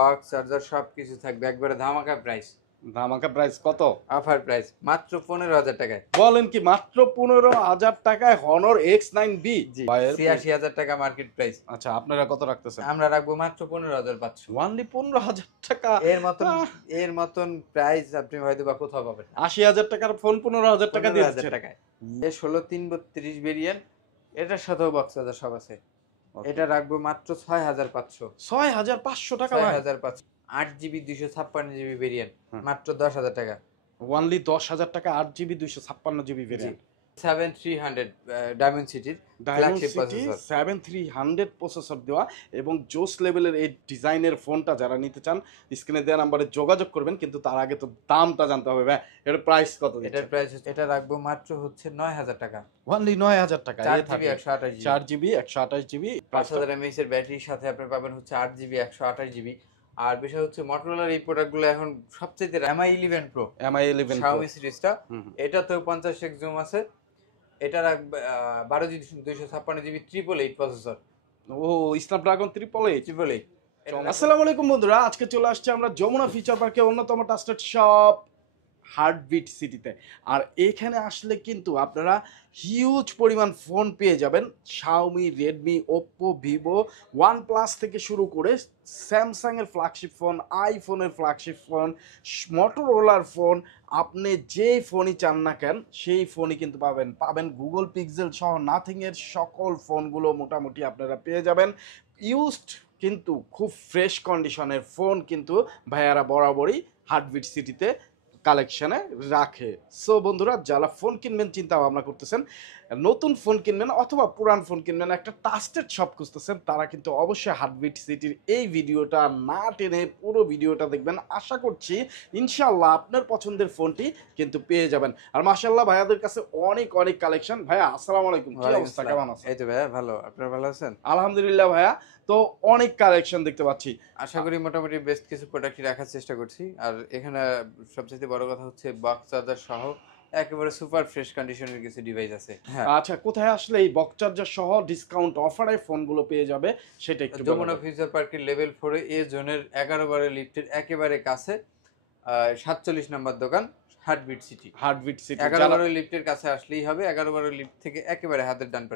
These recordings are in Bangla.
বক্স চার্জার সবকিছু থাকবে একবারে ধামাকা প্রাইস। ধামাকা প্রাইস কত? অফার প্রাইস মাত্র 15,000 টাকায়। বলেন কি মাত্র 15,000 টাকায় হনর X9B? জি, 86,000 টাকা মার্কেট প্রাইস। আচ্ছা, আপনারা কত রাখতেছেন? আমরা রাখবো মাত্র 15,500। ওনলি 15,000 টাকা? এর মতন প্রাইস আপনি হয়তো বা কোথাও পাবেন না। 80,000 টাকার ফোন 15,000 টাকা দিয়ে 15,000 টাকায়। 16 3 32 ভেরিয়েন্ট, এটার সাথেও বক্স চার্জার সব আছে। এটা রাখবো মাত্র 6,500। 6,500 টাকা ভাই? 6,500। 8GB 256GB ভেরিয়েন্ট মাত্র 10,000 টাকা। ওনলি 10,000 টাকা 8GB 256GB ভেরিয়েন্ট। 7300 ডায়মন্ড সিটির ফ্ল্যাগশিপ প্রসেসর। 7300 প্রসেসর দেওয়া এবং জোস লেভেলের এই ডিজাইনের ফোনটা যারা নিতে চান স্ক্রিনে দেওয়া নাম্বারে যোগাযোগ করবেন, কিন্তু তার আগে তো দামটা জানতে হবে ভাই। এর প্রাইস কত? এটার প্রাইস এটা রাখবো মাত্র হচ্ছে 9,000 টাকা। ওনলি 9,000 টাকা। 4GB 128GB। 4GB 128GB 5000 mAh এর ব্যাটারির সাথে আপনি পাবেন হচ্ছে 8GB 128GB। আর বিষয় হচ্ছে মটোরোলার এই প্রোডাক্টগুলো এখন সবচেয়ে Mi 11 Pro, Mi 11 Xiaomi সিরিজটা, এটাতেও 50x জুম আছে। এটা রাখবে 12GB 256GB 888 প্রসেসর। ও স্ন্যাপড্রাগন 888। 888। আসসালামু আলাইকুম বন্ধুরা, আজকে চলে আসছে আমরা যমুনা ফিচার পার্কে অন্যতম ট্রাস্টেড শপ হার্টবিট সিটিতে। আর এখানে আসলে কিন্তু আপনারা হিউজ পরিমাণ ফোন পেয়ে যাবেন। Xiaomi, Redmi, Oppo, Vivo, OnePlus থেকে শুরু করে স্যামসাংয়ের ফ্ল্যাগশিপ ফোন, আইফোনের ফ্ল্যাগশিপ ফোন, মটোরোলার ফোন, আপনি যেই ফোনই চান না কেন সেই ফোনই কিন্তু পাবেন গুগল পিক্সেল সহ নাথিংয়ের সকল ফোনগুলো মোটামুটি আপনারা পেয়ে যাবেন। ইউজড কিন্তু খুব ফ্রেশ কন্ডিশনের ফোন কিন্তু ভাইয়ারা বরাবরই হার্টবিট সিটিতে কালেকশনে রাখে। সো বন্ধুরা, যারা ফোন কিনবেন চিন্তা ভাবনা করতেছেন, নতুন ফোন কিনবেন অথবা পুরান ফোন কিনবেন, একটা ট্রাস্টেড শপ খুঁজতেছেন, তারা কিন্তু অবশ্যই হার্টবিট সিটির এই ভিডিওটা না টেনে পুরো ভিডিওটা দেখবেন। আশা করছি ইনশাল্লাহ আপনার পছন্দের ফোনটি কিন্তু পেয়ে যাবেন। আর মাশাআল্লাহ ভাইয়াদের কাছে অনেক অনেক কালেকশন। ভাইয়া আসসালামু আলাইকুম, কি অবস্থা, কেমন আছেন? এই তো ভাইয়া ভালো, আপনারা ভালো আছেন? আলহামদুলিল্লাহ ভাইয়া। তো অনেক কালেকশন দেখতে পাচ্ছি, আশা করি মোটামুটি বেস্ট কিছু প্রোডাক্টই রাখার চেষ্টা করছি। আর এখানে সবচেয়ে বড় কথা হচ্ছে বক্স চার্জার সহ একেবারে সুপার ফ্রেশ কন্ডিশনের কিছু ডিভাইস আছে। হ্যাঁ, আচ্ছা, কোথায় আসলে এই বক্স চার্জার সহ ডিসকাউন্ট অফারে ফোনগুলো পেয়ে যাবে সেটা একটু যমুনা ফিউচার পার্কের লেভেল 4 এ জোনের 11 লিফটের একেবারে কাছে 47 নম্বর দোকান হার্টবিট সিটি। 11 লিফটের কাছে আসলেই হবে। 11 লিফট থেকে একেবারে হাতের ডান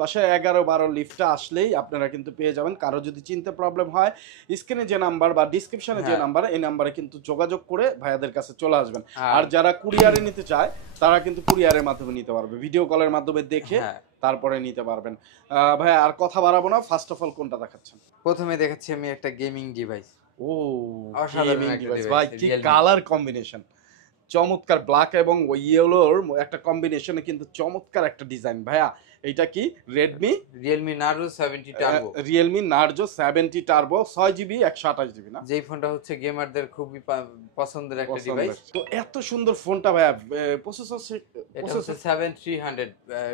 পাশে, 11-12 লিফটটা আসলেই আপনারা কিন্তু পেয়ে যাবেন। কারো যদি চিনতে প্রবলেম হয়, স্ক্রিনে যে নাম্বার বা ডিসক্রিপশনে যে নাম্বার, এই নাম্বারে কিন্তু যোগাযোগ করে ভাইয়াদের কাছে চলে আসবেন। আর যারা কুরিয়ারে নিতে চায় তারা কিন্তু কুরিয়ারের মাধ্যমে নিতে পারবে, ভিডিও কলের মাধ্যমে দেখে তারপরে নিতে পারবেন। ভাই আর কথা বাড়াবো না, ফার্স্ট অফ অল কোনটা দেখাচ্ছেন? প্রথমে দেখাচ্ছি আমি একটা গেমিং ডিভাইস। ও অসাধারণ একটা ডিভাইস ভাই, কি কালার কম্বিনেশন, চমৎকার! ব্ল্যাক এবং ইয়েলোর একটা কম্বিনেশনে কিন্তু চমৎকার একটা ডিজাইন। ভাইয়া এটা কি? Realme Narzo 70 turbo. Realme Narzo 70 turbo, 6GB 128GB না? যেই ফোনটা হচ্ছে গেমারদের খুবই পছন্দের একটা ডিভাইস। তো এত সুন্দর ফোনটা ভাইয়া, প্রসেসর এটা হচ্ছে 7300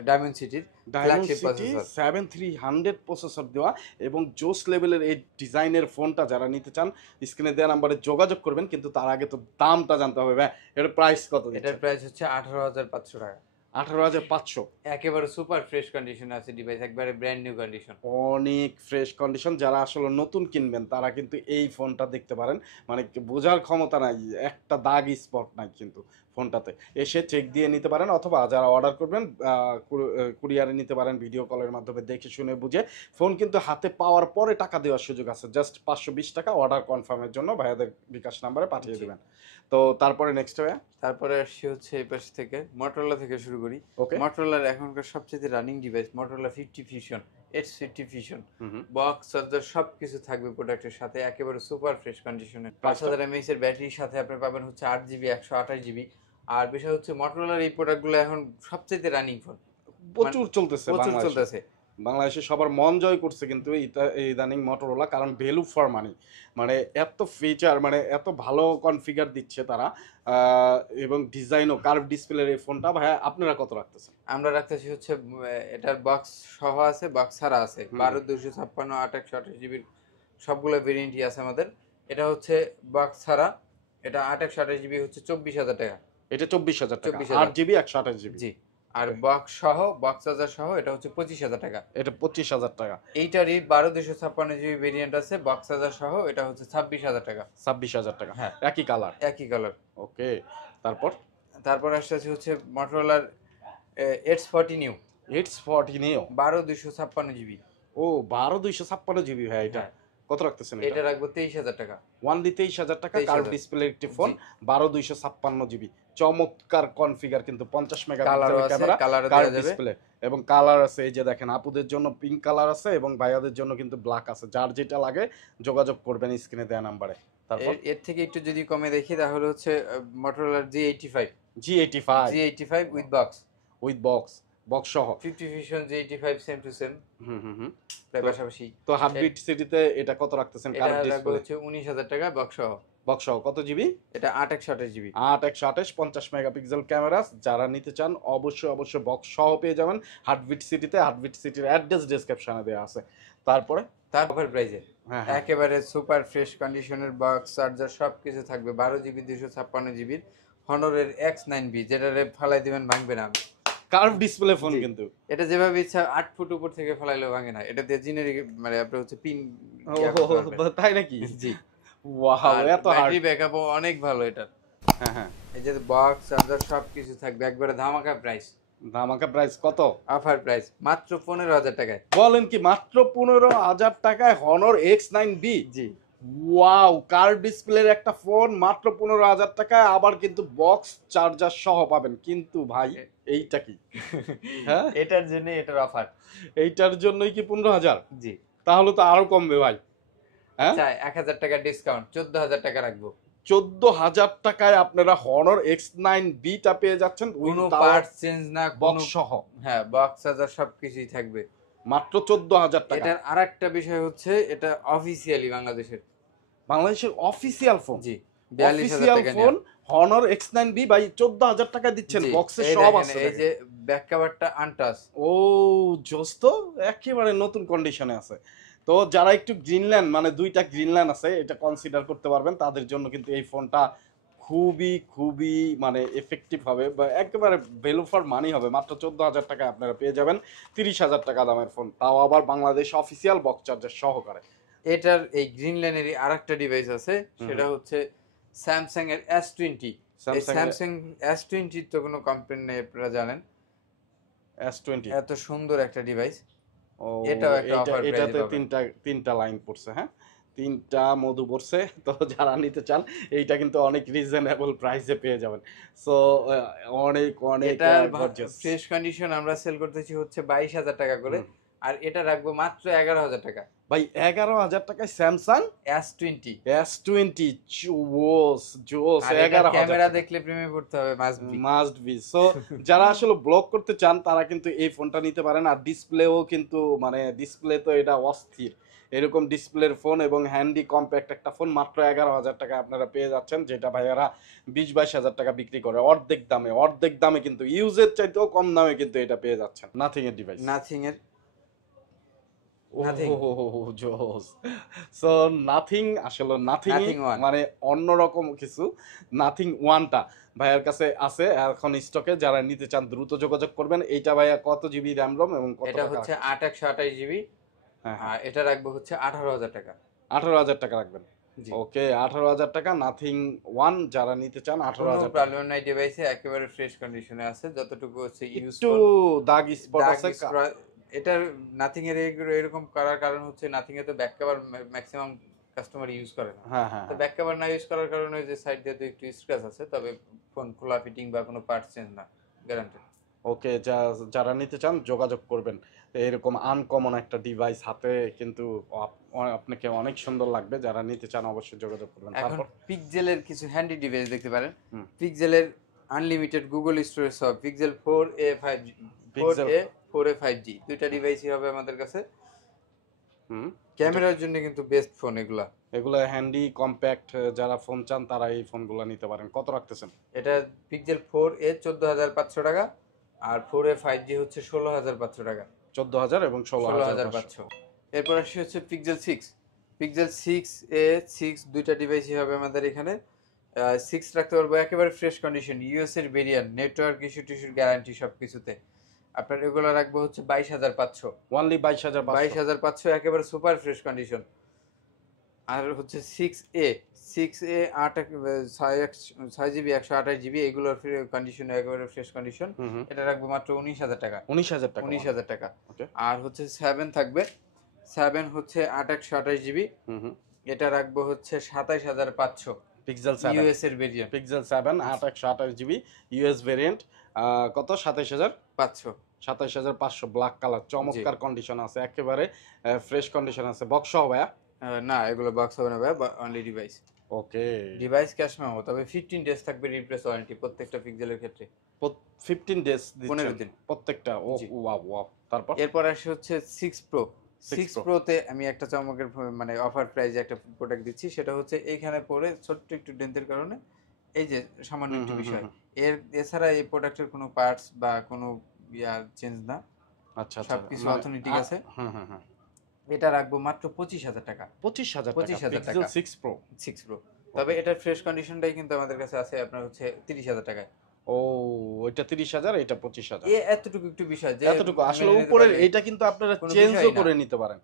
ডায়মন্ড সিটির ফ্ল্যাগশিপ প্রসেসর। 7300 প্রসেসর দেওয়া এবং জোস লেভেলের এই ডিজাইনের ফোনটা যারা নিতে চান স্ক্রিনে দেওয়া নাম্বারে যোগাযোগ করবেন, কিন্তু তার আগে তো দামটা জানতে হবে ভাই। এর প্রাইস কত? এটার প্রাইস হচ্ছে 18,500 টাকা। 18,500। একেবারে সুপার ফ্রেশ কন্ডিশন আছে ডিভাইস, একবারে ব্র্যান্ড নিউ কন্ডিশন। অনেক ফ্রেশ কন্ডিশন। যারা আসলে নতুন কিনবেন তারা কিন্তু এই ফোনটা দেখতে পারেন, মানে বোঝার ক্ষমতা নাই, একটা দাগ স্পট নাই কিন্তু ফোনটাতে। এসে চেক দিয়ে নিতে পারেন, অথবা যারা অর্ডার করবেন কুরিয়ারে নিতে পারেন, ভিডিও কলের মাধ্যমে দেখে শুনে বুঝে। ফোন কিন্তু হাতে পাওয়ার পরে টাকা দেওয়ার সুযোগ আছে, জাস্ট 520 টাকা অর্ডার কনফার্মের জন্য ভাইয়াদের বিকাশ নাম্বারে পাঠিয়ে দেবেন। তো তারপরে নেক্সট ভাইয়া? তারপরে আসছি হচ্ছে এই পাশ থেকে মটোরোলা থেকে শুরু করি। ওকে। মটোরোলার এখনকার সবচেয়ে running device Motorola 50 fusion, H50 fusion. Box charger সবকিছু থাকবে প্রোডাক্টের সাথে, একেবারে সুপার ফ্রেশ কন্ডিশনে। 5000 mAh এর ব্যাটারির সাথে আপনি পাবেন হচ্ছে 8GB 128GB। আর বিষয় হচ্ছে মটোরোলার এই প্রোডাক্টগুলো এখন সবচেয়ে রানিং ফোন, প্রচুর চলতেছে চলতেছে বাংলাদেশে। সবার মন জয় করছে কিন্তু ইদানিং মটোরোলা, কারণ ভ্যালু ফর মানি, মানে এত ফিচার, মানে এত ভালো কনফিগার দিচ্ছে তারা, এবং ডিজাইনও কার্ভ ডিসপ্লের এই ফোনটা। ভাই আপনারা কত রাখতেছেন? আমরা রাখতেছি হচ্ছে এটার বক্স সহ আছে, বক্স ছাড়া আছে। 12, 256, 8, 128GB সবগুলো ভেরিয়েন্টই আছে আমাদের। এটা হচ্ছে বক্স ছাড়া, এটা 8, 128GB হচ্ছে 24,000 টাকা। এটা 24,000 টাকা, 8GB 128GB। জি। আর বক্স চার্জার সহ এটা হচ্ছে 25,000 টাকা। এটা 25,000 টাকা। এইটারই 12 256 জিবি ভেরিয়েন্ট আছে, বক্স চার্জার সহ, এটা হচ্ছে 26,000 টাকা। 26,000 টাকা, হ্যাঁ, একই কালার। একই কালার। ওকে, তারপর তারপর আসছে হচ্ছে মোটরোলার H40 নিউ। H40 নিও 12 256 জিবি। ও 12 256 জিবি ভাই, এটা হ্যাঁ, কত রাখতেছেন এটা এটা? রাখবো 23,000 টাকা। ওনলি 23,000 টাকা, 23,000 কার্ভ ডিসপ্লে একটি ফোন, জি। 12 256 জিবি, চমৎকার কনফিগার, কিন্তু 50 কালারও মেগাপিক্সেলের আছে, ক্যামেরা, কালারও কার্ভ দেওয়া যাবে। ডিসপ্লে এবং কালার আছে। এই যে দেখেন, আপুদের জন্য পিঙ্ক কালার আছে এবং ভাইয়াদের জন্য কিন্তু ব্ল্যাক আছে। যার যেটা লাগে যোগাযোগ করবেন স্ক্রিনে দেওয়া নাম্বারে। তারপর এর থেকে একটু যদি কমে দেখি তাহলে হচ্ছে মোটরোলার G85। G85 G85 with box. With box সহ 50 Fusion G85 same to same, hmm. প্রায় তো- পাশাপাশি। তো হার্টবিট সিটিতে এটা কত রাখতেছেন? এটা কার্ভ রাখবো ডিসপ্লে হচ্ছে 19,000 টাকা বক্স সহ। বক্স সহ কত জিবি? এটা 8 128 জিবি। 8 128 50 megapixel camera. যারা নিতে চান অবশ্যই বক্স সহ পেয়ে যাবেন হার্টবিট সিটিতে। হার্টবিট সিটির অ্যাড্রেস ডেসক্রিপশনে দেওয়া আছে। তারপরে তার অফার প্রাইসে হ্যাঁ একেবারে সুপার ফ্রেশ কন্ডিশনের বক্স চার্জার সবকিছু থাকবে। 12 জিবি 256 জিবির হনরের X9B, যেটারে ফালাই দিবেন ভাঙবে না। কার্ভ ডিসপ্লে ফোন জি। কিন্তু এটা যেভাবে ইচ্ছা 8 ফুট উপর থেকে ফলাইলেও ভাঙে না। এটা দিয়ে জেনারিক মানে আপনার হচ্ছে পিন তাই নাকি? জি। ওয়াও, আর এত হার্ড। ব্যাটারি ব্যাকআপও অনেক ভালো এটা। হ্যাঁ। এই যে বক্স চার্জার সবকিছু থাকবে একবারে ধামাকা প্রাইস। ধামাকা প্রাইস কত? অফার প্রাইস মাত্র 15,000 টাকায়। বলেন কি, মাত্র 15,000 টাকায় হনর X9B? জি। ওয়াও, কার্ভ ডিসপ্লের একটা ফোন মাত্র 15,000 টাকায়, আবার কিন্তু বক্স চার্জার সহ পাবেন। কিন্তু ভাই এইটা কি? হ্যাঁ, এটার জন্য এটার অফার। এইটার জন্যই কি 15,000? জি। তাহলে তো আরো কমবে ভাই। হ্যাঁ, চাই 1,000 টাকা ডিসকাউন্ট, 14,000 টাকা রাখবো। 14,000 টাকায় আপনারা হনর X9B টা পেয়ে যাচ্ছেন, কোনো পার্টস চেঞ্জ না, কোনো বক্স সহ। হ্যাঁ, বক্স চার্জার সবকিছুই থাকবে মাত্র 14,000 টাকা। এটার আরেকটা বিষয় হচ্ছে এটা অফিসিয়ালি বাংলাদেশের অফিসিয়াল ফোন। জি। 42,000 অফিসিয়াল টাকা ফোন হনর X9B ভাই 14,000 টাকায় দিচ্ছেন, বক্সে সব আছে। এই যে ব্যাক কভারটা আনটাচ। ও জোস তো, একেবারে নতুন কন্ডিশনে আছে। তো যারা একটু গ্রিনল্যান্ড, মানে দুইটা গ্রিনল্যান্ড আছে, এটা কনসিডার করতে পারবেন। তাদের জন্য কিন্তু এই ফোনটা খুবই মানে এফেক্টিভ হবে, বা একেবারে ভ্যালু ফর মানি হবে। মাত্র 14,000 টাকায় আপনারা পেয়ে যাবেন 30,000 টাকা দামের ফোন, তাও আবার বাংলাদেশ অফিসিয়াল বক্স চার্জার সহকারে। এটার এই গ্রিনল্যান্ডেরই আরেকটা ডিভাইস আছে, সেটা হচ্ছে স্যামসাং এর S20। স্যামসাং S20 তো কোনো কমপ্লেন নেই, আপনারা জানেন। S20 এত সুন্দর একটা ডিভাইস। ও, এটাও একটা অফার প্রাইসে এটাতে পাবেন। তিনটা লাইন পড়ছে। হ্যাঁ, তিনটা মধু পড়ছে। তো যারা নিতে চান এইটা কিন্তু অনেক রিজনেবল প্রাইসে পেয়ে যাবেন। সো অনেক এটার গর্জিয়াস। ফ্রেশ কন্ডিশন আমরা সেল করতেছি হচ্ছে 22,000 টাকা করে, আর এটা রাখবো মাত্র 11,000 টাকা। ভাই 11,000 টাকায় স্যামসাং S20। S20 জোস। আর এটার 11,000 ক্যামেরা টাকা। দেখলে প্রেমে পড়তে হবে, মাস্ট বি। সো যারা আসলে ব্লগ করতে চান তারা কিন্তু এই ফোনটা নিতে পারেন। আর ডিসপ্লেও কিন্তু, মানে ডিসপ্লে তো এটা অস্থির, এরকম ডিসপ্লের ফোন এবং হ্যান্ডি কম্প্যাক্ট একটা ফোন মাত্র 11,000 টাকা আপনারা পেয়ে যাচ্ছেন, যেটা ভাইয়ারা 20-22 হাজার টাকা বিক্রি করে অর্ধেক দামে কিন্তু ইউজের চাইতেও কম দামে কিন্তু এটা পেয়ে যাচ্ছেন। নাথিং এর ডিভাইস, নাথিং এর সো নাথিং আসলে নাথিং Nothing One। মানে অন্যরকম কিছু। নাথিং ওয়ানটা ভাইয়ার কাছে আছে এখন স্টকে, যারা নিতে চান দ্রুত যোগাযোগ করবেন। এইটা ভাইয়া কত জিবি র্যাম রম এবং কত এটা টাকা? হচ্ছে 8 128 জিবি। হ্যাঁ, আর এটা রাখবো হচ্ছে 18,000 টাকা। 18,000 টাকা রাখবেন। জি। ওকে, 18,000 টাকা নাথিং ওয়ান যারা নিতে চান, কোনো 18,000 টাকা। প্রবলেম নাই, ডিভাইসে একেবারে ফ্রেশ কন্ডিশনে আছে, যতটুকু হচ্ছে ইউজ একটু দাগ স্পট আছে। এটার নাথিং এর এরকম করার কারণ হচ্ছে নাথিং এ তো back cover maximum customer use করে না। হ্যাঁ। তো ব্যাক কভার না ইউজ করার কারণে যে সাইড দিয়ে তো একটু স্ক্র্যাচ আছে, তবে ফোন খোলা ফিটিং বা কোনো পার্টস চেঞ্জ না, গ্যারান্টেড। ওকে, যারা নিতে চান যোগাযোগ করবেন। এরকম আনকমন একটা ডিভাইস হাতে কিন্তু আপনাকে অনেক সুন্দর লাগবে। যারা নিতে চান অবশ্যই যোগাযোগ করবেন। এখন তারপর পিক্সেলের কিছু হ্যান্ডি ডিভাইস দেখতে পারেন। হুম। পিক্সেলের আনলিমিটেড গুগল স্টোরেজ সহ pixel 4a 5G 4a 4a 5G দুইটা ডিভাইসই হবে আমাদের কাছে। ক্যামেরার জন্য কিন্তু বেস্ট ফোন এগুলা হ্যান্ডি কম্প্যাক্ট, যারা ফোন চান তারা এই ফোনগুলো নিতে পারেন। কত রাখতেছেন? এটা পিক্সেল 4a 14,500 টাকা, আর 4a 5G হচ্ছে 16,500 টাকা। 14,000 এবং 16,500। এরপর আসছে হচ্ছে পিক্সেল 6a 6 দুইটা ডিভাইসই হবে আমাদের এখানে। 6 রাখতে পারবো একেবারে ফ্রেশ কন্ডিশন, ইউএস এর ভেরিয়েন্ট, নেটওয়ার্ক ইস্যু টিস্যুর গ্যারান্টি সবকিছুতে। আপনার এগুলো রাখবো হচ্ছে 22,500। অনলি 22,500। 22,500 একেবারে সুপার ফ্রেশ কন্ডিশন। আর হচ্ছে 6A, 6A 6 জিবি 128 জিবি এগুলোর কন্ডিশন একেবারে ফ্রেশ কন্ডিশন। এটা রাখবো মাত্র 19,000 টাকা। 19,000 টাকা। 19,000 টাকা। ওকে। আর হচ্ছে 7 থাকবে, 7 হচ্ছে 128 জিবি। এটা রাখবো হচ্ছে 27,500। পিক্সেল 7 ইউএস এর variant. Pixel 7 128 GB US variant. কত? 27,500। 27,500 ব্ল্যাক কালার, চমৎকার কন্ডিশন আছে, একেবারে ফ্রেশ কন্ডিশন আছে। বক্স সহ ভাইয়া? না, এগুলো বক্স হবে না ভাই, অনলি ডিভাইস। ওকে। ডিভাইস ক্যাশ মেমো, তবে 15 ডেজ থাকবে রিপ্লেস ওয়ারেন্টি প্রত্যেকটা পিক্সেলের ক্ষেত্রে। 15 ডেজ 15 দিন প্রত্যেকটা। ও ওয়াও ওয়াও। তারপর এরপর আসে হচ্ছে 6 প্রো। 6 প্রোতে আমি একটা চমকের মানে অফার প্রাইজে একটা প্রোডাক্ট দিচ্ছি, সেটা হচ্ছে এইখানে পরে ছোট্ট একটু ডেন্টের কারণে এই যে সামান্য একটু বিষয়। এছাড়া এই প্রোডাক্টের কোনো পার্টস বা কোনো চেঞ্জ না। আচ্ছা, সবকিছু অথেন্টিক আছে। এটা রাখবো মাত্র 25,000 টাকা। 25,000 টাকা 6 প্রো। 6 প্রো, তবে এটার ফ্রেশ কন্ডিশনটাই কিন্তু আমাদের কাছে আছে আপনার হচ্ছে 30,000 টাকায়। ও, ওইটা 30,000, এটা 25,000। এতটুকু একটু বিষয় যে এতটুকু আসলে উপরের এটা কিন্তু আপনারা চেঞ্জও করে নিতে পারেন।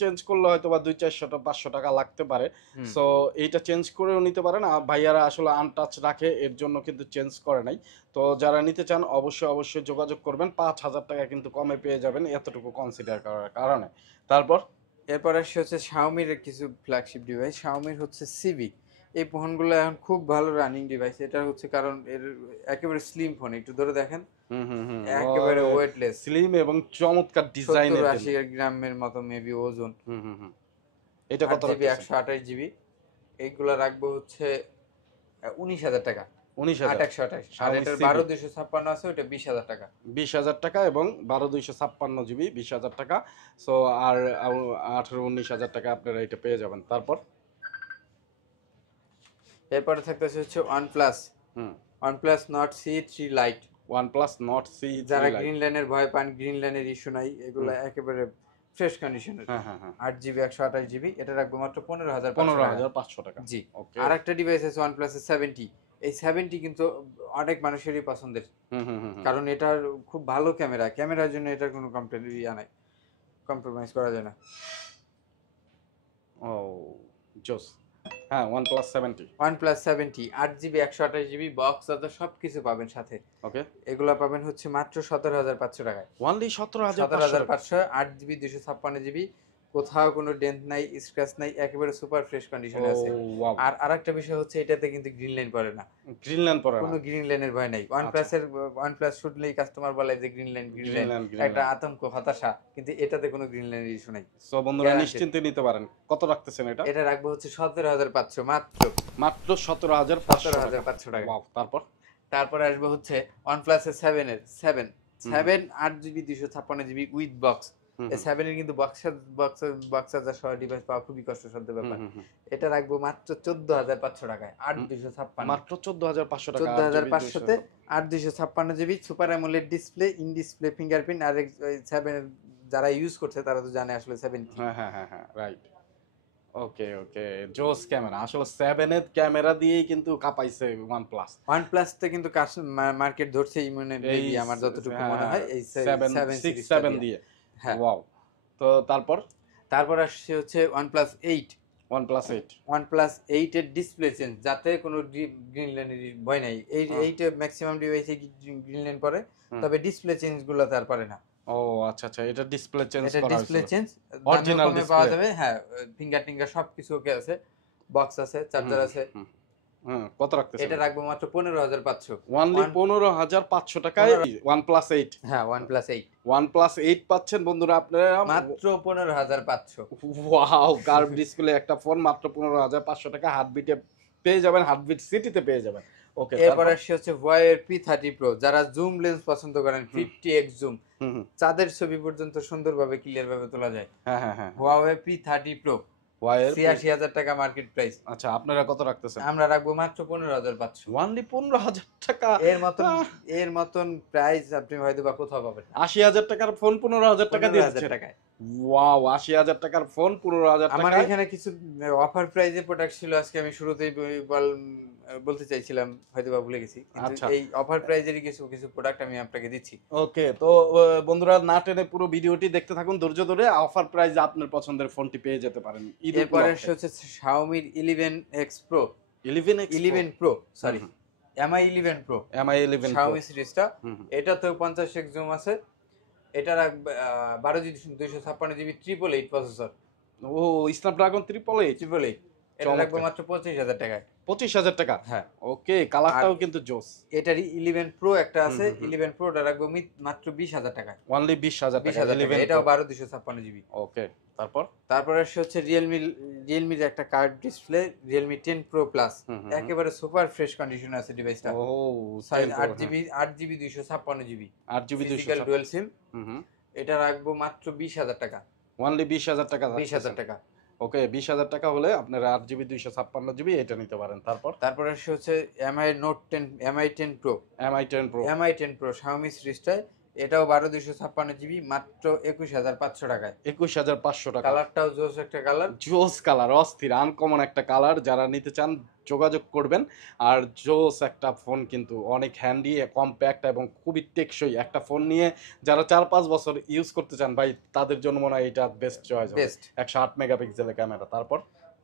চেঞ্জ করলে হয়তো বা 200-400 টাকা লাগতে পারে। সো এইটা চেঞ্জ করেও নিতে পারেন। আর ভাইয়ারা আসলে আনটাচ রাখে, এর জন্য কিন্তু চেঞ্জ করে নাই। তো যারা নিতে চান অবশ্যই যোগাযোগ করবেন। 5,000 টাকা কিন্তু কমে পেয়ে যাবেন এতটুকু কনসিডার করার কারণে। তারপর এরপর আসছে হচ্ছে শাওমির কিছু ফ্ল্যাগশিপ ডিভাইস। শাওমির হচ্ছে সিবি। এই ফোনগুলো এখন খুব ভালো রানিং ডিভাইস। এটা হচ্ছে কারণ এর একেবারে স্লিম ফোন, একটু ধরে দেখেন, একেবারে ওয়েটলেস, স্লিম এবং চমৎকার ডিজাইনের, 80 গ্রামের মতো মেবি ওজন। এটা কত? 128 জিবি। এইগুলো রাখবো হচ্ছে 19,000 টাকা। 19,000। আর এটার 12,256 আছে, ওটা 20,000 টাকা। 20,000 টাকা এবং 12,256 জিবি 20,000 টাকা। সো আর 18-19,000 টাকা আপনারা এটা পেয়ে যাবেন। তারপর এরপরে থাকতেছে হচ্ছে OnePlus Nord C3 Lite। OnePlus Nord C3 যারা গ্রিন লাইনের ভয় পান, গ্রিন লাইনের ইস্যু নাই, এগুলো একেবারে ফ্রেশ কন্ডিশনের। 8 জিবি 128 জিবি। এটা রাখবো মাত্র 15,500 টাকা। জি। আর একটা ডিভাইস আছে OnePlus 70। এই 70 কিন্তু অনেক মানুষেরই পছন্দের, কারণ এটার খুব ভালো ক্যামেরার জন্য এটার কোনো কম্প্রোমাইজ করা যায় না। ও জোস। হ্যাঁ, OnePlus 70। 8 জিবি 128 জিবি বক্স আছে, সবকিছু পাবেন সাথে। ওকে। এগুলা পাবেন হচ্ছে মাত্র 17,500 টাকায়। অনলি 17,500। 8 জিবি 256 জিবি, কোথাও কোনো ডেন্ট নাই, স্ক্র্যাচ নাই, একেবারে সুপার ফ্রেশ কন্ডিশনে আছে। আর আরেকটা বিষয় হচ্ছে এটাতে কিন্তু গ্রিন লাইন পড়ে না। কোনো গ্রিন লাইনের ভয় নাই। OnePlus শুটলেই কাস্টমার বলে যে গ্রিন লাইন, একটা আতঙ্ক, হতাশা, কিন্তু এটাতে কোনো গ্রিন লাইনের ইস্যু নাই। সো বন্ধুরা নিশ্চিন্তে নিতে পারেন। কত রাখতেছেন এটা? এটা রাখবো হচ্ছে 17,500 মাত্র 17,500 টাকা। তারপর আসবে হচ্ছে OnePlus 7 8 GB 256 GB with box. এই 7 এর কিন্তু বক্সার সহ ডিভাইস পাওয়া খুবই কষ্টসাধ্য ব্যাপার। এটা রাখবো মাত্র 14,500 টাকায়। 8,256 মাত্র 14,500 টাকা। 14,500 তে 8,256 GB super AMOLED display, in display fingerprint. আর 7 যারা ইউজ করছে তারা তো জানে আসলে 7 কি। হ্যাঁ রাইট। ওকে জোস ক্যামেরা। আসলে 7 এর ক্যামেরা দিয়েই কিন্তু কাপাইছে OnePlus তে কিন্তু মার্কেট ধরছেই, মানে মেবি আমার যতটুকু মনে হয় এই 7 দিয়ে। হ্যাঁ, ওয়াও। তো তারপর আসছে হচ্ছে OnePlus 8 এর ডিসপ্লে চেঞ্জ, যাতে কোনো গ্রিন লাইনের ভয় নাই। এই 8 এ ম্যাক্সিমাম ডিভাইসে গ্রিন লাইন পড়ে, তবে ডিসপ্লে চেঞ্জ গুলো তার পারে না। ও আচ্ছা, এটা ডিসপ্লে চেঞ্জ করা হয়েছে। ডিসপ্লে চেঞ্জ অরিজিনাল ডিসপ্লে পাওয়া যাবে। হ্যাঁ, ফিঙ্গার সবকিছু ওকে আছে, বক্স আছে, চার্জার আছে। কত রাখতেছেন? এটা রাখবো মাত্র 15,500। অনলি 15,500 টাকায় OnePlus 8। হ্যাঁ, OnePlus 8 পাচ্ছেন বন্ধুরা আপনারা মাত্র 15,500। ওয়াও, কার্ভ ডিসপ্লে একটা ফোন মাত্র 15,500 টাকা। হার্টবিটে পেয়ে যাবেন, হার্টবিট সিটিতে পেয়ে যাবেন। ওকে। এরপর আসছে হচ্ছে Huawei P30 Pro। যারা জুম লেন্স পছন্দ করেন, 50x জুম, চাঁদের ছবি পর্যন্ত সুন্দরভাবে ক্লিয়ার ভাবে তোলা যায়। হ্যাঁ। Huawei P30 Pro 86,000 টাকা মার্কেট প্রাইস। আচ্ছা, আপনারা কত রাখতেছেন? আমরা রাখবো মাত্র 15,500। অনলি 15,000 টাকা। এর মতন প্রাইস আপনি হয়তো বা কোথাও পাবেন। 80,000 টাকার ফোন 15,000 টাকা দিয়েছেন। ওয়াও, 80,000 টাকার ফোন 15,000 টাকা। আমার এখানে কিছু অফার প্রাইজে প্রোডাক্ট ছিল, আজকে আমি শুরুতেই বলতে চাইছিলাম, হয়তো বা ভুলে গেছি, কিন্তু আচ্ছা। এই অফার প্রাইজেরই কিছু কিছু প্রোডাক্ট আমি আপনাকে দিচ্ছি। ওকে, তো বন্ধুরা না টেনে পুরো ভিডিওটি দেখতে থাকুন ধৈর্য ধরে, অফার প্রাইসে আপনার পছন্দের ফোনটি পেয়ে যেতে পারেন ঈদ এরপরে উপলক্ষে। হচ্ছে Xiaomi 11X Pro, 11X 11 Pro, sorry, MI 11 Pro, MI 11 Pro। Xiaomi সিরিজটা। এটাতেও 50x জুম আছে। এটা রাখবে 12 GB 256 GB 888 প্রসেসর। ও, স্ন্যাপড্রাগন 888। 888, এটা রাখবো চমৎকার। মাত্র 25,000 টাকায়। 25,000 টাকা। হ্যাঁ। ওকে, কালারটাও কিন্তু জোস। এটারই 11 Pro একটা আছে, 11 Proটা রাখবো মাত্র 20,000 টাকায়। অনলি 20,000 টাকা 20,000 টাকা, 11 এটাও Pro। 12 256 GB। ওকে, তারপর তারপরে আসছে হচ্ছে রিয়েলমির একটা card display, Realme 10 Pro Plus, একেবারে সুপার ফ্রেশ কন্ডিশনে আছে ডিভাইসটা। ও, 8GB 256 GB, 8GB physical 200। Dual SIM. এটা রাখবো মাত্র 20,000 টাকা। অনলি 20,000 টাকা। 20,000 টাকা। ওকে, 20,000 টাকা হলে আপনারা 8GB 256GB এটা নিতে পারেন। তারপরে আসছে হচ্ছে MI Note 10, MI 10 Pro, MI 10 Pro। MI 10 Pro Xiaomi সিরিজটায়, এটাও 12 256 GB, মাত্র 21,500 টাকায়। 21,500 টাকা। কালারটাও জোস একটা কালার। জোস কালার, অস্থির আনকমন একটা কালার। যারা নিতে চান যোগাযোগ করবেন। আর জোস একটা ফোন, কিন্তু অনেক হ্যান্ডি, কম্প্যাক্ট এবং খুবই টেকসই একটা ফোন নিয়ে যারা 4-5 বছর ইউজ করতে চান ভাই, তাদের জন্য মনে হয় এটা বেস্ট চয়েস। বেস্ট। 108 মেগাপিক্সেলের ক্যামেরা।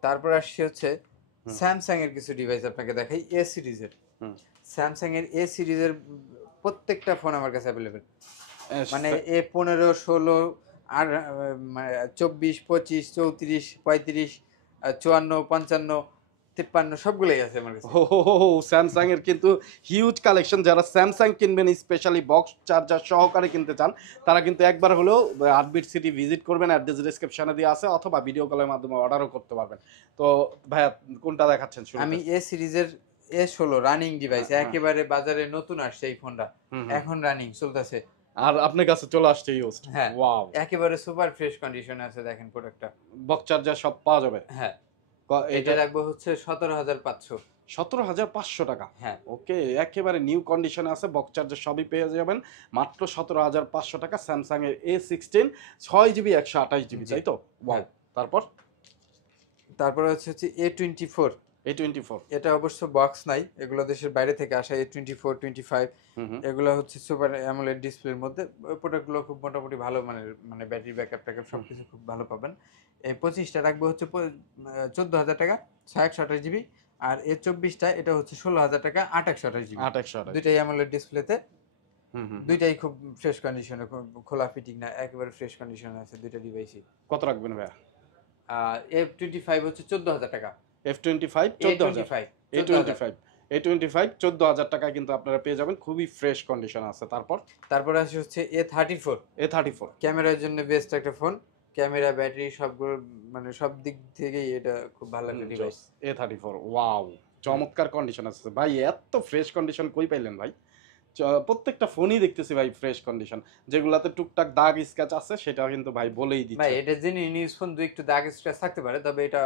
তারপর আসছে হচ্ছে স্যামসাং এর কিছু ডিভাইস আপনাকে দেখাই। এ সিরিজের, স্যামসাং এর এ সিরিজের প্রত্যেকটা ফোন আমার কাছে অ্যাভেলেবেল। মানে A15, 16, আর 24, 25, 34, 35, 54, 55, 53 সবগুলোই আছে আমার কাছে। স্যামসাং এর কিন্তু হিউজ কালেকশন। যারা স্যামসাং কিনবেন, স্পেশালি বক্স চার্জার সহকারে কিনতে চান, তারা কিন্তু একবার হলেও 8 বিট সিটি ভিজিট করবেন। অ্যাড্রেস ডেসক্রিপশনে দেওয়া আছে, অথবা ভিডিও কলের মাধ্যমে অর্ডারও করতে পারবেন। তো ভাইয়া কোনটা দেখাচ্ছেন শুরুতে? আমি এ সিরিজের A16 রানিং ডিভাইস, একেবারে বাজারে নতুন আসছে এই ফোনটা, এখন রানিং চলতেছে। আর আপনার কাছে চলে আসছে ইউজড। হ্যাঁ, ওয়াও, একেবারে সুপার ফ্রেশ কন্ডিশনে আছে, দেখেন প্রোডাক্টটা। বক্স চার্জার সব পাওয়া যাবে। হ্যাঁ, এটা এটা রাখবো হচ্ছে 17,500। 17,500 টাকা। হ্যাঁ, ওকে, একেবারে নিউ কন্ডিশনে আছে, বক্স চার্জার সবই পেয়ে যাবেন মাত্র 17,500 টাকা। স্যামসাং এর A16 6GB 128GB, তাই তো? ওয়াও। তারপর হচ্ছে A24। A24 এটা অবশ্য বক্স নাই, এগুলো দেশের বাইরে থেকে আসা। A24, 25 এগুলো হচ্ছে সুপার অ্যামোলেড ডিসপ্লের মধ্যে। প্রোডাক্টগুলো খুব মোটামুটি ভালো মানের, মানে ব্যাটারি ব্যাকআপ ট্যাকআপ সবকিছু খুব ভালো পাবেন। এই 25টা রাখবো হচ্ছে 14,000 টাকা, 128GB। আর A24টা এটা হচ্ছে 16,000 টাকা, 828GB। দুইটাই অ্যামোলেড ডিসপ্লেতে, দুইটাই খুব ফ্রেশ কন্ডিশনে, খোলা ফিটিং না, একেবারে ফ্রেশ কন্ডিশনে আছে দুইটা ডিভাইসই। কত রাখবেন ভাই? A25 হচ্ছে 14,000 টাকা। F25 14,000। A25 14,000 টাকায় কিন্তু আপনারা পেয়ে যাবেন, খুবই ফ্রেশ কন্ডিশন আছে। তারপর আসে হচ্ছে A34। ক্যামেরার জন্য বেস্ট একটা ফোন, ক্যামেরা, ব্যাটারি সবগুলো, মানে সব দিক থেকেই এটা খুব ভালো একটা ডিভাইস। A34 ওয়াও, চমৎকার কন্ডিশন আছে ভাই। এত ফ্রেশ কন্ডিশন কই পাইলেন ভাই? প্রত্যেকটা ফোনই দেখতেছি ভাই ফ্রেশ কন্ডিশন। যেগুলাতে টুকটাক দাগ স্ক্র্যাচ আছে সেটাও কিন্তু ভাই বলেই দিচ্ছে। ভাই এটা জেনে ইউজ ফোন একটু দাগ স্ক্র্যাচ থাকতে পারে, তবে এটা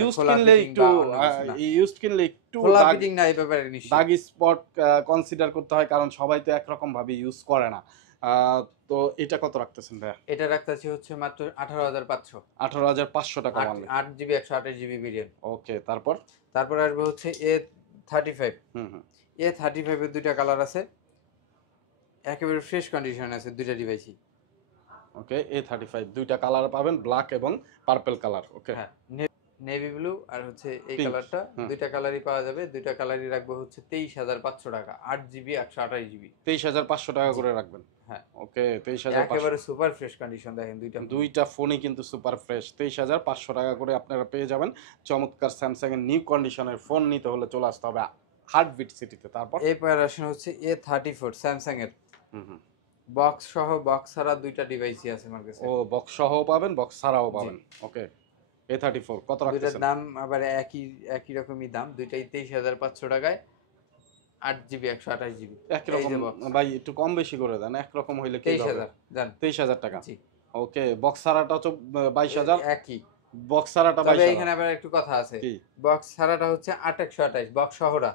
ইউজ কিনলে একটু খোলা ফিটিং না, এই ব্যাপারে নিশ্চয় দাগ স্পট কনসিডার করতে হয়, কারণ সবাই তো একরকম ভাবে ইউজ করে না। তো এটা কত রাখতেছেন ভাই? এটা রাখতেছি হচ্ছে মাত্র 18,500। 18,500 টাকা মানে 8GB 128GB ভেরিয়েন্ট। ওকে, তারপর আসবে হচ্ছে A35। A35 এর দুইটা কালার আছে, একেবারে ফ্রেশ কন্ডিশন আছে দুইটা ডিভাইসই। ওকে, A35 দুইটা কালার পাবেন, ব্ল্যাক এবং পার্পল কালার। ওকে, হ্যাঁ, নেভি ব্লু আর হচ্ছে এই Pink, কালারটা, দুইটা কালারই পাওয়া যাবে। দুইটা কালারই রাখবো হচ্ছে 23,500 টাকা, 8GB 128GB। 23,500 টাকা করে রাখবেন। হ্যাঁ, ওকে, 23,500 একেবারে সুপার ফ্রেশ কন্ডিশন, দেখেন দুইটা ফোনই কিন্তু সুপার ফ্রেশ। 23,500 টাকা করে আপনারা পেয়ে যাবেন চমৎকার স্যামসাং এর নিউ কন্ডিশনের ফোন। নিতে হলে চলে আসতে হবে হার্টবিট সিটিতে। তারপর এরপর আসেন হচ্ছে A34 স্যামসাং এর, বক্স সহ বক্স ছাড়া দুইটা ডিভাইসই আছে আমার কাছে। ও, বক্স সহ পাবেন, বক্স ছাড়াও পাবেন। ওকে, A34 কত রাখছেন? দুইটার দাম আবার একই রকমই দাম, দুইটাই 23,500 টাকায়, 8GB 128GB। একরকম ভাই, একটু কম বেশি করে দেন, একরকম হইলে কি হবে? 23,000 জান। 23,000 টাকা। জি। ওকে, বক্স ছাড়াটা 22,000। একই বক্স ছাড়াটা তবে 22,000। এখানে আবার একটু কথা আছে, বক্স ছাড়াটা হচ্ছে 8,128 বক্স সহটা,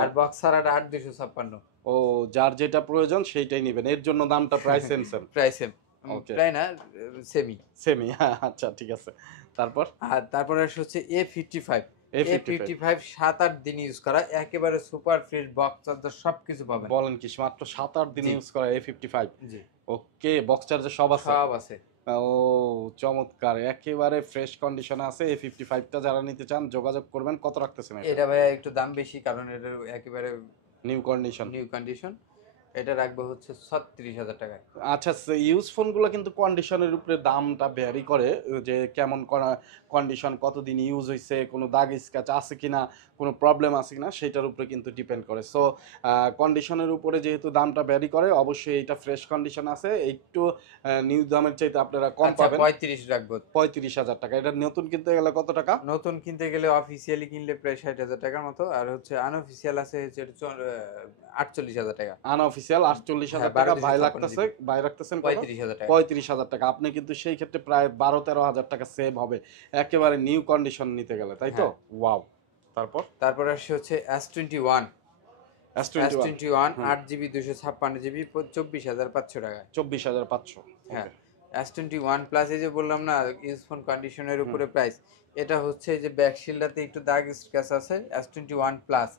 আর বক্স ছাড়াটা 8,256। ও, যার যেটা প্রয়োজন সেইটাই নেবেন, এর জন্য দামটা প্রায় সেম। প্রায় না, সেমি। আচ্ছা, ঠিক আছে। তারপর আর তারপর হচ্ছে A55। A55 7-8 দিন ইউজ করা, একেবারে সুপার ফ্রেশ, বক্স চার্জার সবকিছু পাবেন। বলেন কি মাত্র 7-8 দিন জি। ইউজ করা A55? জি, ওকে, বক্স চার্জার সব আছে? সব আছে। ও চমৎকার, একেবারে ফ্রেশ কন্ডিশনে আছে। A55 টা যারা নিতে চান যোগাযোগ করবেন। কত রাখতেছেন এটা? এটা ভাইয়া একটু দাম বেশি, কারণ এটা একেবারে নিউ কন্ডিশন। New condition. এটা রাখবো হচ্ছে 36,000 টাকায়। আচ্ছা, ইউজ ফোনগুলো কিন্তু কন্ডিশনের উপরে দামটা ভ্যারি করে, যে কেমন কন্ডিশন, কতদিন ইউজ হয়েছে, কোনো দাগ স্ক্র্যাচ আছে কিনা, কোনো প্রবলেম আছে কিনা, সেটার উপরে কিন্তু ডিপেন্ড করে। সো কন্ডিশনের উপরে যেহেতু দামটা ভ্যারি করে, অবশ্যই এটা ফ্রেশ কন্ডিশন আছে, একটু নিউ দামের চাইতে আপনারা কম আচ্ছা, পাবেন। 35 রাখবো। 35,000 টাকা। এটা নতুন কিনতে গেলে কত টাকা? নতুন কিনতে গেলে অফিসিয়ালি কিনলে প্রায় 60,000 টাকার মতো, আর হচ্ছে আনঅফিসিয়াল আছে হচ্ছে 48,000 টাকা। আনঅফিসিয়াল 48,000 হ্যাঁ, টাকা। 12,256 ভাই লাগতেছে, ভাই রাখতেছেন কত? 35,000 টাকা। 35,000 টাকা। আপনি কিন্তু সেই ক্ষেত্রে প্রায় 12-13,000 টাকা সেভ হবে একেবারে নিউ কন্ডিশন নিতে গেলে, তাই তো? হ্যাঁ। ওয়াও। তারপর তারপর আসছে হচ্ছে S21। S21 S21 8GB 256GB 24,500 টাকায়। 24,500। হ্যাঁ, S21 প্লাস, এই যে বললাম না ইউজ ফোন কন্ডিশনের উপরে প্রাইস, এটা হচ্ছে যে ব্যাক শিল্ডাতে একটু দাগ স্ক্র্যাচ আছে। S21 প্লাস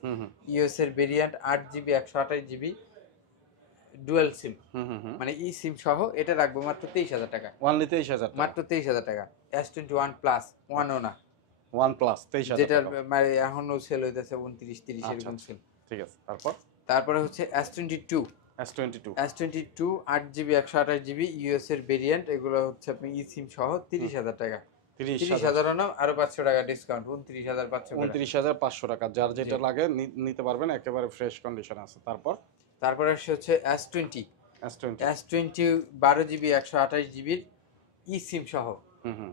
ইউএস এর variant 8GB 128GB dual SIM, মানে ই সিম সহ, এটা রাখবো মাত্র 23,000 টাকা। ওয়ানলি 23,000 টাকা। মাত্র 23,000 টাকা। S21 প্লাস, ওয়ানও না, ওয়ান প্লাস 23,000 যেটার টাকা। মানে এখনো সেল হইতেছে 29-30 এরকম সেল। ঠিক আছে, তারপর তারপরে হচ্ছে S22। S22 S22 8GB 128GB US এর ভেরিয়েন্ট, এগুলো হচ্ছে আপনি ই সিম সহ 30,000 টাকা। 30,000 না, আরো 500 টাকা ডিসকাউন্ট, 29,500 টাকা। 29,500 টাকা। যার যেটা লাগে নিতে পারবেন, একেবারে ফ্রেশ কন্ডিশন আছে। তারপরে হচ্ছে S20। S20 S20 12GB 128GB ই সিম সহ,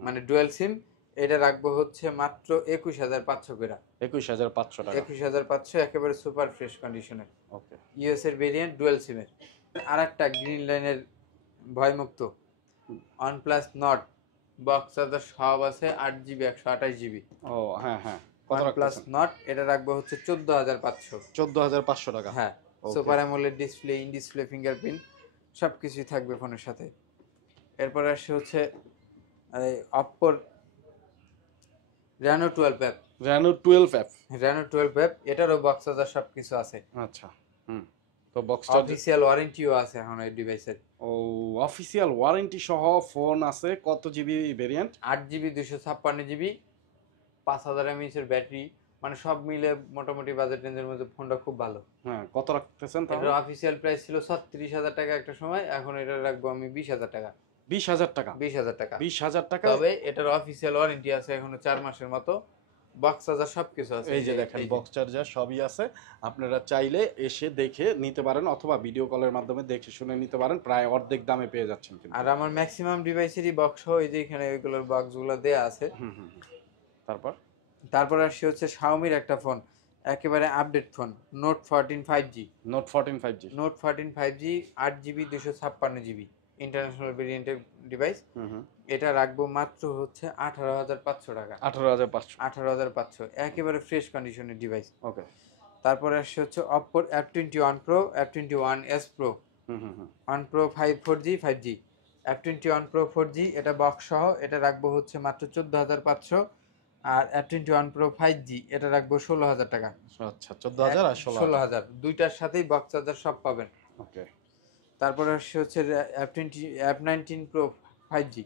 মানে ডুয়াল সিম, এটা রাখবো হচ্ছে মাত্র 21,500 করে। 21,500 টাকা। 21,500, একেবারে সুপার ফ্রেশ কন্ডিশনের, ওকে। ইউএস এর ভেরিয়েন্ট ডুয়াল সিমের। আরেকটা গ্রিন লাইনের ভয়মুক্ত OnePlus নট, বক্স চার্জার সব আছে, 8GB 128GB। ও হ্যাঁ হ্যাঁ, কত OnePlus রাখতেছেন? নট, এটা রাখবো হচ্ছে 14,500। 14,500 টাকা। হ্যাঁ, super AMOLED display, in display fingerprint, সব কিছুই থাকবে ফোনের সাথে। এরপর আসছে হচ্ছে অপ্পোর Reno 12F। Reno 12F। Reno 12F, এটারও বক্স চার্জার সব কিছু আছে। আচ্ছা, তো বক্স চার্জার, অফিসিয়াল ওয়ারেন্টিও আছে এখন এই ডিভাইসের। ও অফিসিয়াল ওয়ারেন্টি সহ ফোন আছে। কত GB variant? 8GB 256GB 5,000 mAh এর ব্যাটারি, মানে সব মিলে মোটামুটি বাজেট রেঞ্জের মধ্যে ফোনটা খুব ভালো। হ্যাঁ, কত রাখতেছেন তাহলে? এটার অফিসিয়াল প্রাইস ছিল 36,000 টাকা একটা সময়, এখন এটা রাখবো আমি 20,000 টাকা। 20,000 টাকা। 20,000 টাকা। 20,000 টাকা। তবে এটার অফিসিয়াল ওয়ারেন্টি আছে এখনো 4 মাসের মতো, বক্স চার্জার সবকিছু আছে। এই যে দেখেন, বক্স চার্জার সবই আছে। আপনারা চাইলে এসে দেখে নিতে পারেন, অথবা ভিডিও কলের মাধ্যমে দেখে শুনে নিতে পারেন। প্রায় অর্ধেক দামে পেয়ে যাচ্ছেন কিন্তু। আর আমার ম্যাক্সিমাম ডিভাইসেরই বক্স, এই যে এখানে এগুলোর বক্সগুলো দেয়া আছে। তারপর আসছে হচ্ছে Xiaomi-র একটা ফোন, একেবারে আপডেট ফোন, note 14 5G। Note 14 5G। Note 14 5G 8GB 256GB international ভেরিয়েন্টের ডিভাইস। এটা রাখবো মাত্র হচ্ছে 18,500 টাকা। 18,500। 18,500, একেবারে ফ্রেশ কন্ডিশনের ডিভাইস। ওকে। তারপরে আসছে হচ্ছে Oppo F21 Pro, F21s Pro, One Pro 4G 5G, F21 Pro 4G, এটা বক্স সহ, এটা রাখবো হচ্ছে মাত্র 14,500। আর F21 Pro 5G এটা রাখবো 16,000 টাকা। আচ্ছা, 14,000 আর 16,000, দুইটার সাথেই বক্স চার্জার সব পাবেন। ওকে। তারপরে হচ্ছে F19 Pro 5G।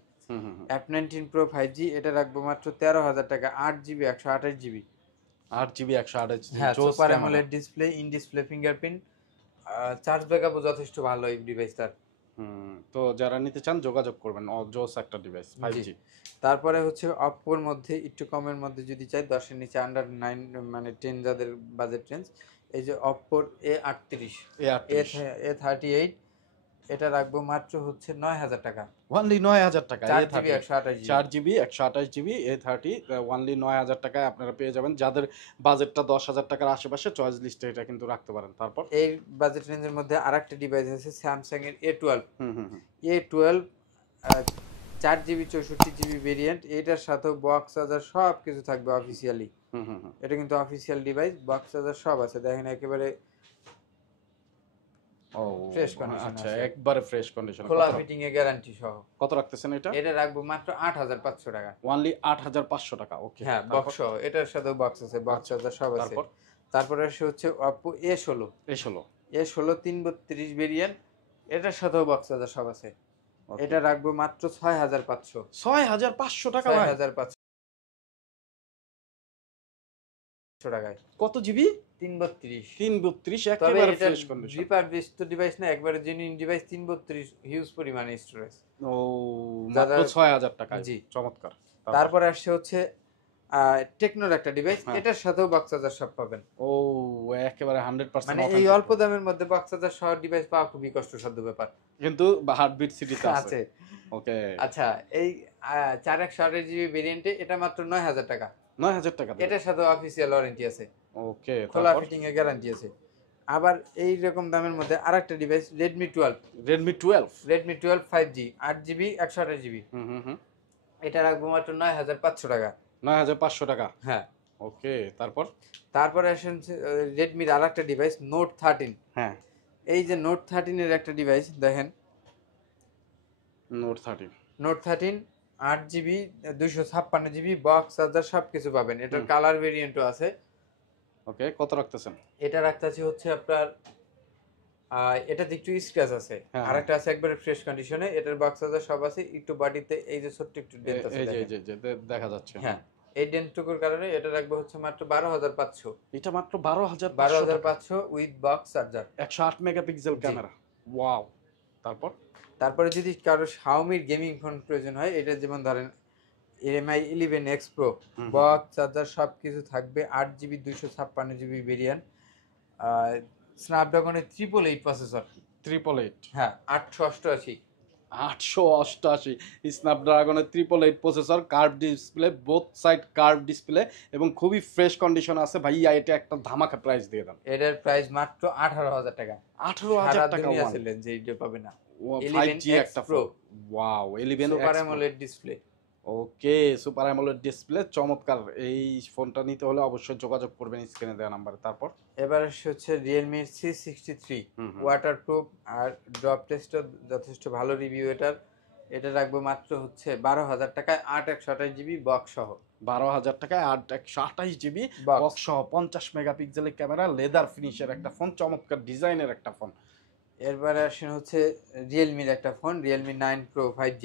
F19 Pro 5G এটা রাখবো মাত্র 13,000 টাকা, 8GB 128GB। 8GB 128GB। হ্যাঁ, super AMOLED display, in display fingerprint, charge ব্যাকআপও যথেষ্ট ভালো এই ডিভাইসটার। তো যারা নিতে চান যোগাযোগ করবেন, জোস একটা ডিভাইস 5G। তারপরে হচ্ছে অপ্পোর মধ্যে একটু কমের মধ্যে যদি চাই, 10-এর নিচে আন্ডার 9 মানে 10 যাদের বাজেট রেঞ্জ, এই যে অপ্পোর A38, A38, এটা রাখবো মাত্র হচ্ছে 9,000 টাকা। ওনলি 9,000 টাকা। 4GB 128GB। 4GB 128GB A30 only 9,000 টাকায় আপনারা পেয়ে যাবেন। যাদের বাজেটটা 10,000 টাকার আশেপাশে, চয়েস লিস্টে এটা কিন্তু রাখতে পারেন। তারপর এই বাজেট রেঞ্জের মধ্যে আরেকটা ডিভাইস আছে স্যামসাং এর A12। A12 4GB 64GB variant, এটার সাথে বক্স চার্জার সব কিছু থাকবে অফিসিয়ালি। এটা কিন্তু অফিসিয়াল ডিভাইস, বক্স চার্জার সব আছে, দেখেন একেবারে ও ফ্রেশ কন্ডিশন আচ্ছা, আছে, একবারে ফ্রেশ কন্ডিশন। খোলা ফিটিং এ গ্যারান্টি সহ। কত রাখতেছেন এটা? এটা রাখবো মাত্র 8500 টাকা। অনলি 8500 টাকা। ওকে, হ্যাঁ, বক্স সহ, এটার সাথেও বক্স আছে, বক্স চার্জার সব আছে। তারপর তারপরে আসে হচ্ছে Oppo A16। A16 332 ভেরিয়েন্ট, এটার সাথেও বক্স চার্জার সব আছে। এটা রাখবো মাত্র 6500। 6500 টাকা ভাই? 6500 টাকায়। কত জিবি? 332। 332 তবে একেবারে এটা ফ্রেশ কন্ডিশন। রিপাবলিশড ডিভাইস না, একবারে জেনুইন ডিভাইস। 332 হিউজ পরিমাণে স্টোরেজ। ও মাত্র 6000 টাকায়। জি, চমৎকার। তারপরে আসছে হচ্ছে টেকনোর একটা ডিভাইস, হ্যাঁ। এটার সাথেও বক্স চার্জার সব পাবেন। ও একেবারে 100% মানে এই অল্প দামের মধ্যে বক্স চার্জার সহ ডিভাইস পাওয়া খুবই কষ্টসাধ্য ব্যাপার, কিন্তু হার্টবিট সিটিতে আছে। আছে। ওকে, আচ্ছা, এই 4128 জিবি ভেরিয়েন্টে এটা মাত্র 9000 টাকা। 9000 টাকা দিবেন। এটার সাথে অফিসিয়াল ওয়ারেন্টি আছে, ওকে, খোলা তারপর ফিটিং এর গ্যারান্টি আছে। আবার এই রকম দামের মধ্যে আরেকটা device Redmi 12। Redmi 12 Redmi 12 5G 8GB 128GB, হুম। এটা রাখবো মাত্র 9500 টাকা। 9500 টাকা। হ্যাঁ। ওকে, তারপর তারপরে আসেন রেডমির আরেকটা ডিভাইস Note 13। হ্যাঁ, এই যে Note 13 এর একটা ডিভাইস দেখেন, Note 13 Note 13 8GB 256GB box charger সবকিছু পাবেন। এটার কালার ভেরিয়েন্টও আছে। ওকে, কত রাখতেছেন? এটা রাখতেছি হচ্ছে আপনার এটাতে একটু স্ক্র্যাচ আছে, হ্যাঁ, আরেকটা আছে একবারে ফ্রেশ কন্ডিশনে। এটার বক্স চার্জার সব আছে, একটু বডিতে এই যে ছোট্ট একটু ডেন্ট আছে এই দেখেন। যে দেখা যাচ্ছে। হ্যাঁ, এই ডেন্টটুকুর কারণে এটা রাখবো হচ্ছে মাত্র 12500। এটা মাত্র 12500 টাকা। 12500 with box charger, 108 megapixel camera. Wow. তারপরে যদি কারো Xiaomi গেমিং ফোন প্রয়োজন হয়, এটা যেমন ধরেন MI 11X Pro, box charger সবকিছু থাকবে। 8GB 256GB variant, স্ন্যাপড্রাগনের 888 processor. 888 হ্যাঁ, 888। 888 স্ন্যাপড্রাগনের 888 processor, curve display, both side curve display এবং খুবই ফ্রেশ কন্ডিশন আছে। ভাইয়া এটা একটা ধামাকা প্রাইস দিয়ে দেন। এটার প্রাইস মাত্র 18000 টাকা। 18000 টাকা দুনিয়া ছিলেন যে এটা পাবে না। 5G একটা pro, wow, 11 super AMOLED display. Okay, super AMOLED display, চমৎকার। এই ফোনটা নিতে হলে অবশ্যই যোগাযোগ করবেন স্ক্রিনে দেওয়া নাম্বারে। তারপর এবার হচ্ছে Realme C63, ওয়াটারপ্রুফ আর ড্রপ টেস্টও যথেষ্ট ভালো রিভিউ এটার। এটা রাখবো মাত্র হচ্ছে 12000 টাকায় 8128GB বক্স সহ। 12000 টাকায় 128GB Box বক্স সহ 50 মেগাপিক্সেলের ক্যামেরা, লেদার ফিনিশের একটা ফোন, চমৎকার ডিজাইনের একটা ফোন। এরপরে আসেন হচ্ছে রিয়েলমির একটা phone Realme 9 Pro 5G।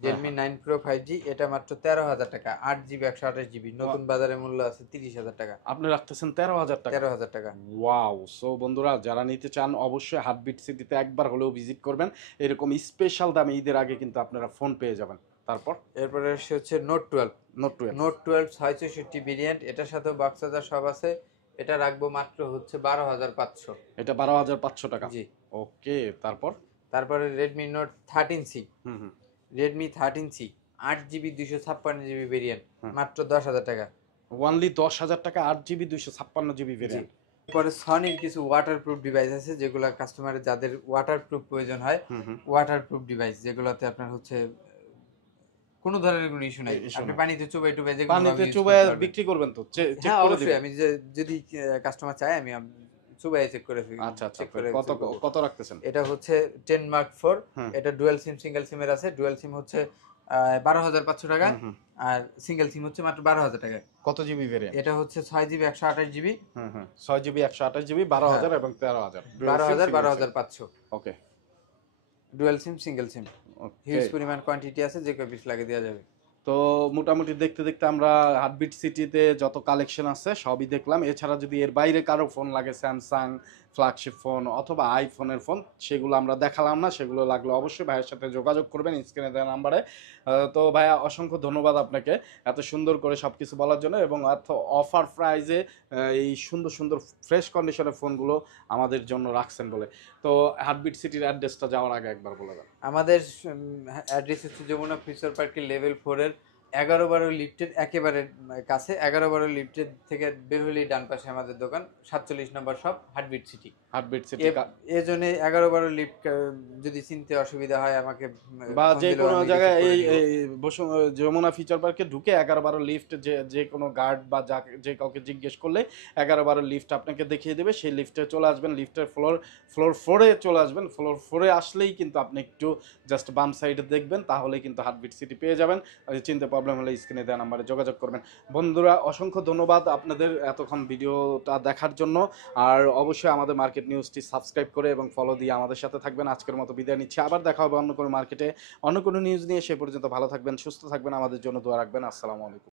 Realme 9 Pro 5G এটা মাত্র 13000 টাকা, 8GB 128GB, নতুন বাজারে মূল্য আছে 30000 টাকা। আপনি রাখতেছেন 13000 টাকা? 13000 টাকা। ওয়াও। সো বন্ধুরা, যারা নিতে চান অবশ্যই হার্টবিট সিটিতে একবার হলেও ভিজিট করবেন। এরকম স্পেশাল দামে ঈদের আগে কিন্তু আপনারা ফোন পেয়ে যাবেন। তারপর এরপরে হচ্ছে Note 12। Note 12 664 ভেরিয়েন্ট, এটার সাথে বক্স চার্জার সব আছে। এটা রাখবো মাত্র হচ্ছে 12500। এটা 12500 টাকা। জি। ওকে, তারপরে Redmi Note 13C। হুম। Redmi 13C 8GB 256GB variant, মাত্র 10000 টাকা। অনলি 10000 টাকা 8GB 256GB ভেরিয়েন্ট। পরে সনির কিছু ওয়াটারপ্রুফ ডিভাইস আছে, যেগুলো কাস্টমারের যাদের ওয়াটারপ্রুফ প্রয়োজন হয়, ওয়াটারপ্রুফ ডিভাইস যেগুলোতে আপনার হচ্ছে কোনো ধরনের কোনো ইস্যু নাই। আপনি পানিতে চুবাই যেগুলো পানিতে চুবাই বিক্রি করবেন তো? চেক হ্যাঁ, করে অবশ্যই। দিবেন? আমি যদি কাস্টমার চায় আমি চুবাই চেক করে আচ্ছা, কত রাখতেছেন? এটা হচ্ছে 10 Mark 4। এটা ডুয়াল সিম সিঙ্গেল সিমের আছে। ডুয়াল সিম হচ্ছে 12500 টাকা, আর সিঙ্গেল সিম হচ্ছে মাত্র 12000 টাকা। কত জিবি ভেরিয়েন্ট? এটা হচ্ছে 6GB 128GB। 6GB 128GB 12000 এবং 13000। 12500। ওকে, ডুয়াল সিম সিঙ্গেল সিম, হিউজ পরিমাণ কোয়ান্টিটি আছে, যে কেউ পিস লাগিয়ে দেওয়া যাবে। তো মোটামুটি দেখতে দেখতে আমরা হার্টবিট সিটিতে যত কালেকশন আছে সবই দেখলাম। এছাড়া যদি এর বাইরে কারো ফোন লাগে, স্যামসাং ফ্ল্যাগশিপ ফোন অথবা আইফোনের ফোন, সেগুলো আমরা দেখালাম না। সেগুলো লাগলে অবশ্যই ভাইয়ের সাথে যোগাযোগ করবেন স্ক্রিনে দেওয়া নাম্বারে। তো ভাইয়া, অসংখ্য ধন্যবাদ আপনাকে এত সুন্দর করে সব কিছু বলার জন্য, এবং এত অফার প্রাইজে এই সুন্দর সুন্দর ফ্রেশ কন্ডিশনের ফোনগুলো আমাদের জন্য রাখছেন বলে। তো হার্টবিট সিটির অ্যাড্রেসটা যাওয়ার আগে একবার বলে দেন। আমাদের অ্যাড্রেস হচ্ছে যমুনা ফিউচার পার্কের লেভেল 4 এর 11-12 লিফটের একেবারে কাছে, 11-12 লিফটের থেকে বের হলেই ডান পাশে আমাদের দোকান, 47 number shop, heartbeat city. Heartbeat city এই জন্য 11-12 লিফট যদি চিনতে অসুবিধা হয় আমাকে বা ফোন যে দিলেও কোনো আমি জায়গায় রিসিভ করে এই নিব। এই যমুনা ফিচার পার্কে ঢুকে 11-12 লিফট যে যে কোনো গার্ড বা যে কাউকে জিজ্ঞেস করলে 11-12 লিফট আপনাকে দেখিয়ে দেবে। সেই লিফটে চলে আসবেন, লিফটের ফ্লোর 4-এ চলে আসবেন। ফ্লোর 4-এ আসলেই কিন্তু আপনি একটু জাস্ট বাম সাইডে দেখবেন, তাহলেই কিন্তু হার্টবিট সিটি পেয়ে যাবেন। আর চিনতে প্রবলেম হলে স্ক্রিনে দেওয়া নাম্বারে যোগাযোগ করবেন। বন্ধুরা, অসংখ্য ধন্যবাদ আপনাদের এতক্ষণ ভিডিওটা দেখার জন্য। আর অবশ্যই আমাদের মার্কেট নিউজটি সাবস্ক্রাইব করে এবং ফলো দিয়ে আমাদের সাথে থাকবেন। আজকের মতো বিদায় নিচ্ছি, আবার দেখা হবে অন্য কোনো মার্কেটে অন্য কোনো নিউজ নিয়ে। সে পর্যন্ত ভালো থাকবেন, সুস্থ থাকবেন, আমাদের জন্য দোয়া রাখবেন। আসসালামু আলাইকুম।